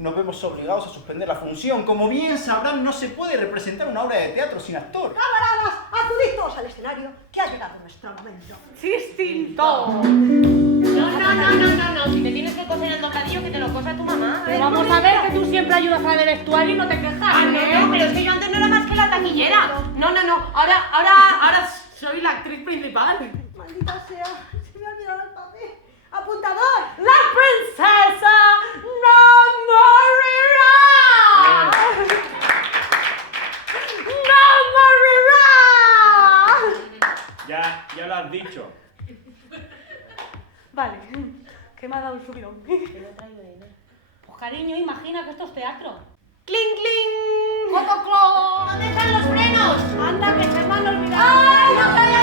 nos vemos obligados a suspender la función. Como bien sabrán, no se puede representar una obra de teatro sin actor. ¡Camaradas! ¡Acudid todos al escenario! ¡Que ha llegado nuestro momento! ¡Distinto! No. Si te tienes que coser el dobladillo, que te lo cosa tu mamá. Pero vamos a ver que tú siempre ayudas a la de vestuario y no te quejas. Ah, no, pero es que yo antes no era más que la taquillera. No. Ahora soy la actriz principal. ¡Maldita sea! Se me ha olvidado el papel. ¡Apuntador! ¡La princesa no morirá! ¡No morirá! Ya lo has dicho. Vale, que me ha dado un subidón. Te lo traigo de ahí. Pues cariño, imagina que esto es teatro. ¡Cling, cling! ¡Coco, ¿Dónde están los frenos? ¡Anda, que se me han olvidado! ¡Ay, no